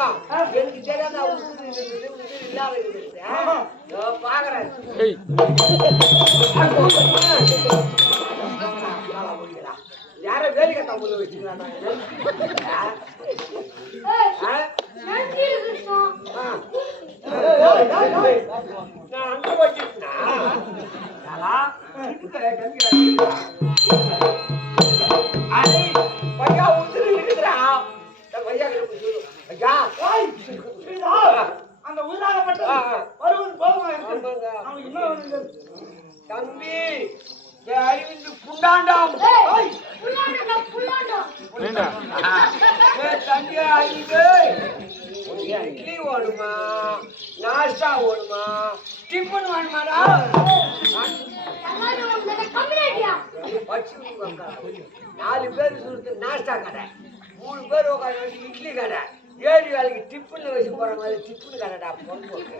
உசுதான் எனக்கு தெரியாத உசுறு இருக்குது உசுறு இல்லாத இருக்குது. இதோ பாக்குறேன். யார வேலி கட்டா உள்ள வச்சுக்கிறானா அந்த ஆ, ஆ. வருவது ஆமாங்க. அவனுக்கு வேணுங்கிறது தம்பி அறிவிந்து புண்டாண்டாம். தம்பி அறிவு. இட்லி ஓடுமா? நாஸ்டா ஓடுமா? டிஃபன் வேணுமாடா. நாலு பேர் சுடுத்து நாஸ்டா கடை. மூணு பேர் உட்காந்து இட்லி கடை. ஏழு வேலைக்கு டிஃபன் வச்சு போற மாதிரி டிஃபன் கடைடா பொண்ணு போட்டு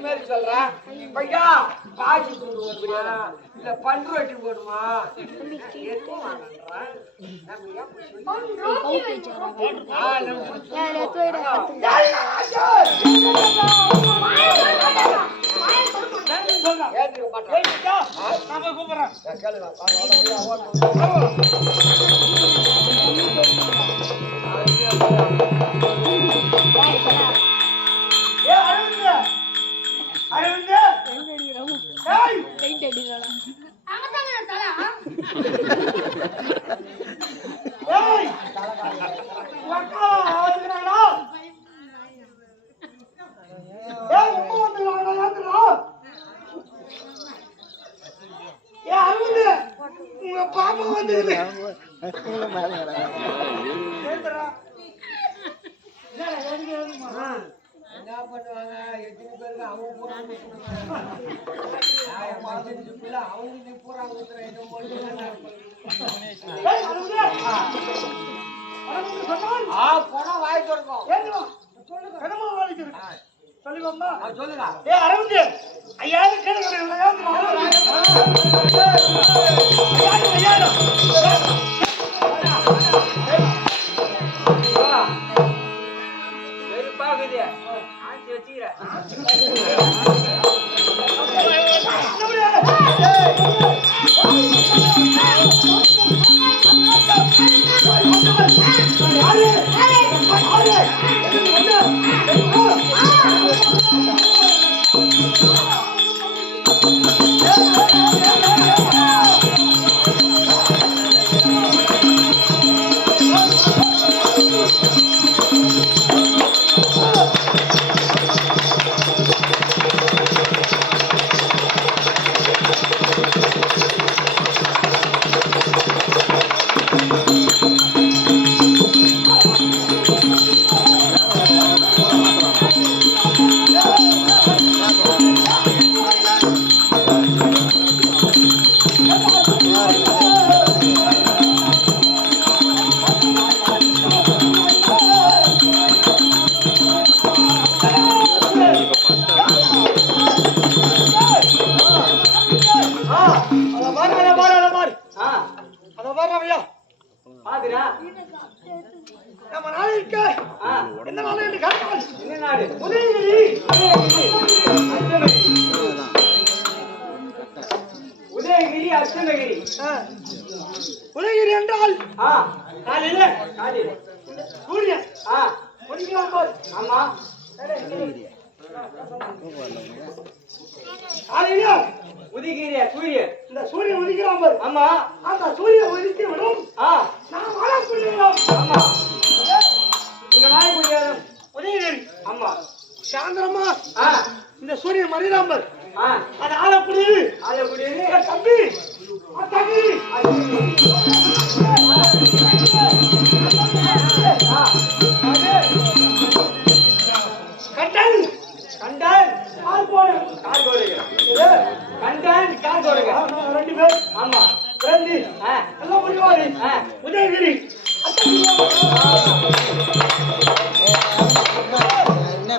மாதிரி சொல்றா பையா பாசி துண்டு ஓடுமா இல்ல பன்று ரொட்டி போடுமா? எதுவும் அரவிந்த் உங்க பாப்பா எதுக்குமா என்ன பண்ணுவாங்க? எத்தனை பேருக்கு அவங்க பூரா மகனுக்குள்ள அவங்களுக்கு பூரா அரவிந்த் அரவிந்த் சொன்னான் ஆ பணம் வாங்கி கொடுக்கும் ஏந்துடா கடமை வாங்கிக்கிறேன் சொல்லி வந்தா ஆ, சொல்லுங்க ஏ அரவிந்த். ஐயாயிரம் கேளுங்க ஐயாயிரம் ஐயாயிரம். வெறுப்பாகுது ஆச்சு வச்சுக்கிறேன் உதயகிரி உதயகிரி அர்ச்சனகிரி உதயகிரி என்றால்? காலையில காலையில். சூரியன். ஆ ஒதுக்கலாம் போல். ஆமா. காலையில உதிகிரி சூரியன். இந்த சூரியன் உதிக்கிறான் போல். ஆமா. அந்த சூரியன் உதித்து விடும். நான் வாழக்கூடியோம் ஆமா. நீங்க வாழக்கூடிய இடம். உதயகிரி. ஆமா. சாயந்தரமா? இந்த சூரியன் மறியாமல். ஆ. அது ஆளக்கூடியது ஏ தம்பி. தம்பி ஆ கட்டன் கண்டான். கால் போடு. கால் கோடுங்க கண்டான். கால் கோடுங்க ரெண்டு பேர். ஆமா. பிறந்து எல்லாம் முடிவாரு உதயகிரி.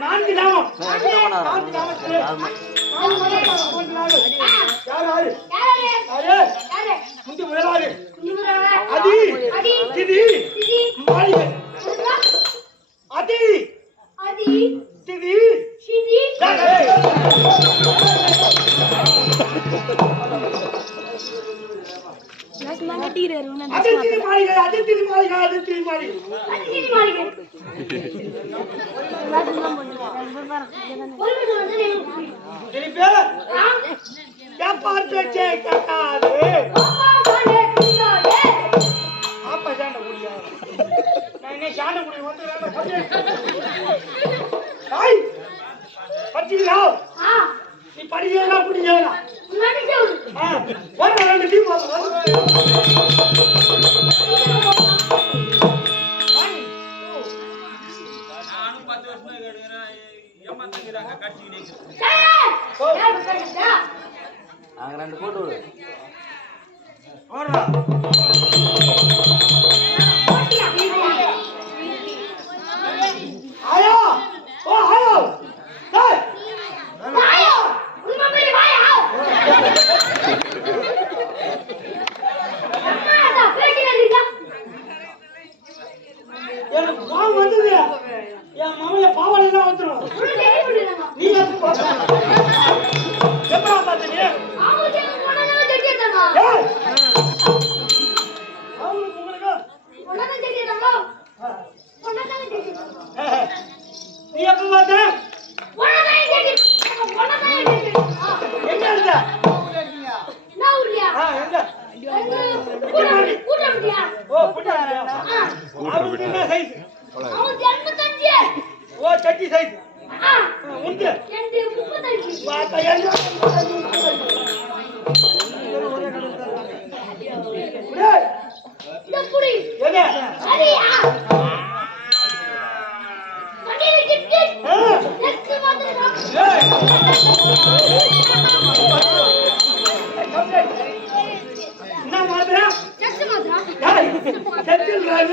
நான்கு நாமம் யாரு முந்தி முதலாவது அதி திதி மாளிகை திதி மாளிகை அது மாளிகை பேர்? பேச்சே கேட்காது ஆப்பா சாண்ட குடியா நான் என்ன சாண்ட குடி வந்து நீ படிக்கலாம் குடிக்கலாம் ஒரு ரெண்டு என் மாமைய பாவாடை எல்லாம் வந்துரும். நீ எப்ப அவருக்கு என்ன சைஸ் ஓ சட்டி சைஸ் உண்டு. பார்த்தா எங்க